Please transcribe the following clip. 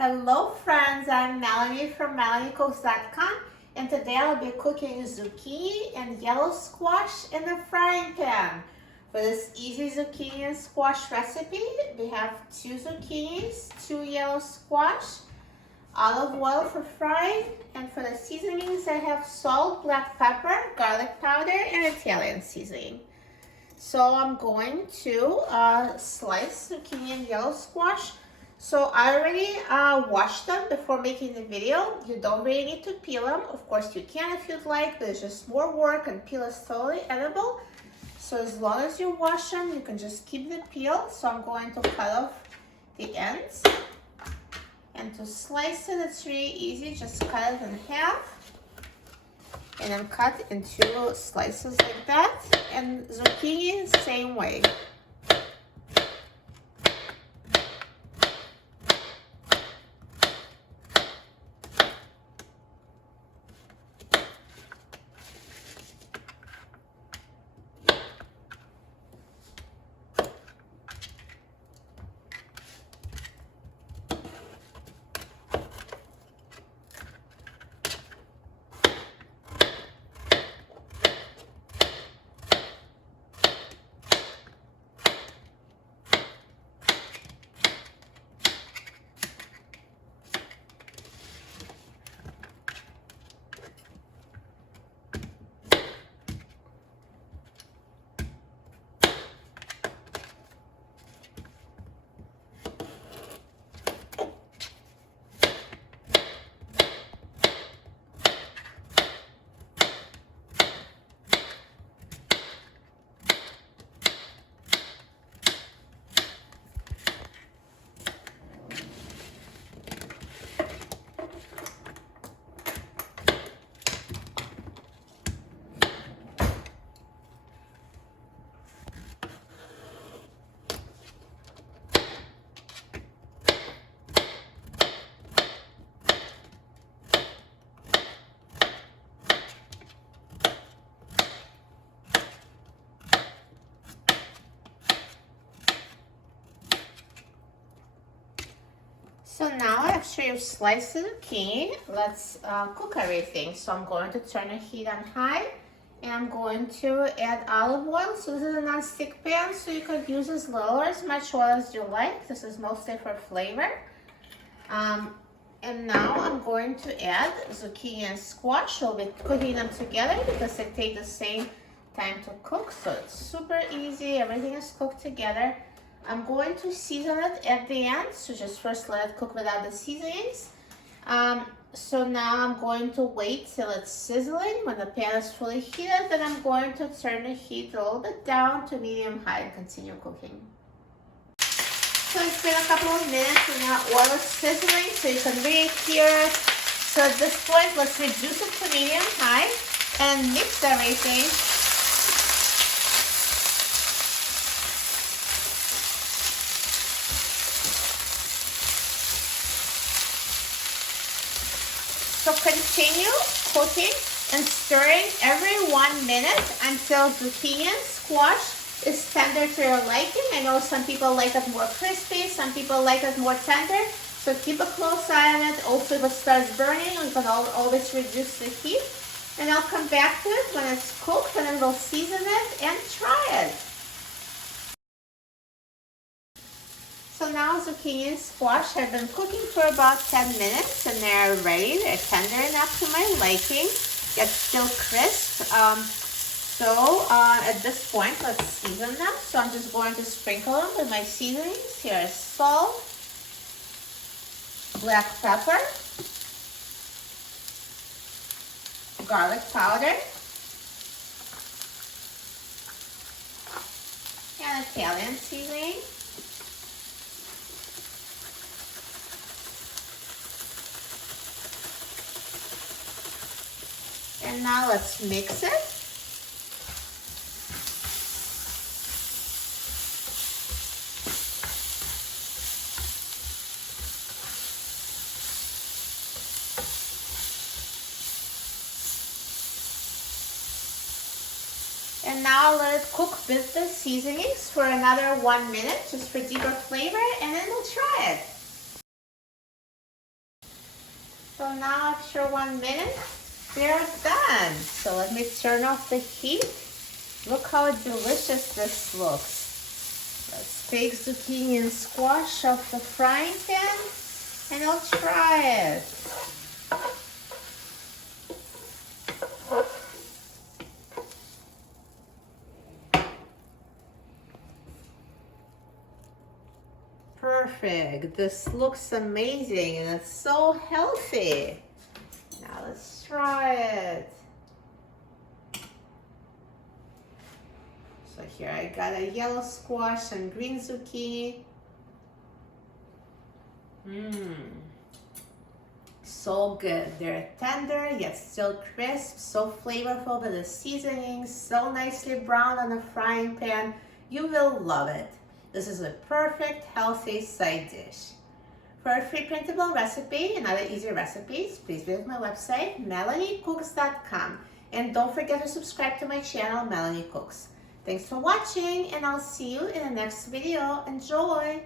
Hello friends, I'm Melanie from MelanieCooks.com, and today I'll be cooking zucchini and yellow squash in a frying pan. For this easy zucchini and squash recipe, we have 2 zucchinis, 2 yellow squash, olive oil for frying, and for the seasonings I have salt, black pepper, garlic powder, and Italian seasoning. So I'm going to slice zucchini and yellow squash. So I already washed them before making the video. You don't really need to peel them. Of course you can if you'd like, but it's just more work, and peel is totally edible. So as long as you wash them, you can just keep the peel. So I'm going to cut off the ends. And to slice it, it's really easy. Just cut it in half. And then cut into slices like that. And zucchini, same way. So now after you've sliced the zucchini, let's cook everything. So I'm going to turn the heat on high, and I'm going to add olive oil. So this is a non-stick pan, so you could use as little or as much oil as you like. This is mostly for flavor. And now I'm going to add zucchini and squash. I'll be cooking them together because they take the same time to cook. So it's super easy, everything is cooked together. I'm going to season it at the end, so just first let it cook without the seasonings. So now I'm going to wait till it's sizzling. When the pan is fully heated, then I'm going to turn the heat a little bit down to medium-high and continue cooking. So it's been a couple of minutes and now oil is sizzling, so you can really hear it. So at this point, let's reduce it to medium-high and mix everything. So continue cooking and stirring every 1 minute until zucchini and squash is tender to your liking. I know some people like it more crispy, some people like it more tender. So keep a close eye on it. Also, if it starts burning, you can always reduce the heat. And I'll come back to it when it's cooked, and then we'll season it and try it. So now zucchini and squash have been cooking for about 10 minutes and they're ready. They're tender enough to my liking, yet still crisp. At this point, let's season them. So I'm just going to sprinkle them with my seasonings. Here is salt, black pepper, garlic powder, and Italian seasoning. And now let's mix it. And now let it cook with the seasonings for another 1 minute, just for deeper flavor, and then we'll try it. So now after 1 minute, they're done. So let me turn off the heat. Look how delicious this looks. Let's take zucchini and squash off the frying pan and I'll try it. Perfect. This looks amazing and it's so healthy. Now let's try it. So here I got a yellow squash and green zucchini. So good. They're tender yet still crisp, so flavorful with the seasoning, so nicely browned on the frying pan. You will love it. This is a perfect, healthy side dish. For a free printable recipe and other easy recipes, please visit my website, melaniecooks.com. And don't forget to subscribe to my channel, Melanie Cooks. Thanks for watching, and I'll see you in the next video. Enjoy!